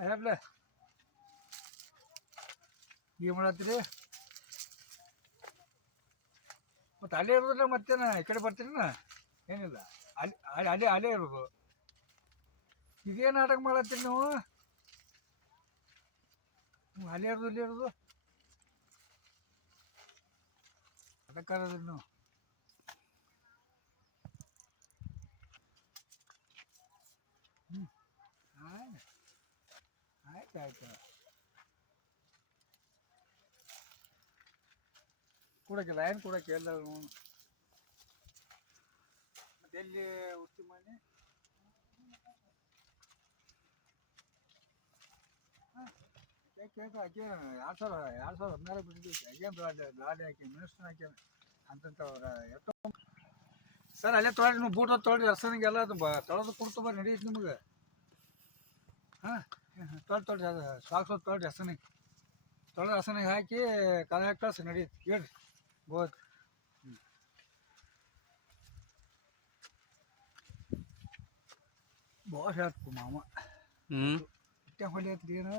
ಹೇಳ ಏನು ಮಾಡತ್ತೀರಿ ಮತ್ತು ಅಲ್ಲೇ ಇರೋದಿಲ್ಲ ಮತ್ತೇನ ಈ ಕಡೆ ಬರ್ತೀರಿನ ಏನಿಲ್ಲ ಅಲ್ಲೇ ಇರೋದು ಇದೇನು ನಾಟಕ ಮಾಡತ್ತೀರಿ ನೀವು ಅಲ್ಲೇ ಇರೋದು ಇಲ್ಲೇ ಇರೋದು ಅದಕ್ಕಾರದ್ರಿ ನೀವು ಹ್ಞೂ ಆಯ್ತು ಕೊಡಕ್ಕಿಲ್ಲ ಏನು ಕೊಡಕ್ಕೆ ಎಲ್ಲ ಮತ್ತೆ ಎಲ್ಲಿ ಉಸ್ತಿ ಮಾಡಿ ಕೇಕ ಆಕೆ 2016 ಬಿಟ್ಟಿದ್ದೀವಿ ಆಗೇನು ಲಾಡಿ ಹಾಕಿ ಮಿನಿಸ್ಟರ್ ಹಾಕಿ ಅಂತಂತವ್ರ ಎಷ್ಟೋ ಸರ್ ಅಲ್ಲೇ ತೊಗೊಳ್ರಿ ನೀವು ಬೂಟ್ ತೊಗೊಳ್ರಿ ಹಸನಿಗೆಲ್ಲ ತೊಳೆದು ಕೊಡ್ತು ಬರ್ರಿ ನಡೀತು ನಿಮಗೆ ಹಾಂ ತೊಗೊಳ್ರಿ ಅದು ಸಾಕ್ಸ್ ತೊಗೊಳ್ರಿ ಹಸನಿಗೆ ತೊಳೆದು ಹಸನಿಗೆ ಹಾಕಿ ಕಲ ಹಾಕಿ ಕಳ್ಸಿ ನಡೀತು ಹೇಳ್ರಿ ಗೋತ್ ಬಾಸ್ ಹೇಳ್ತು ಮಾಮ ಇಟ್ಟೆ ಹೊಲಿ ಐತ್ರಿ ಏನು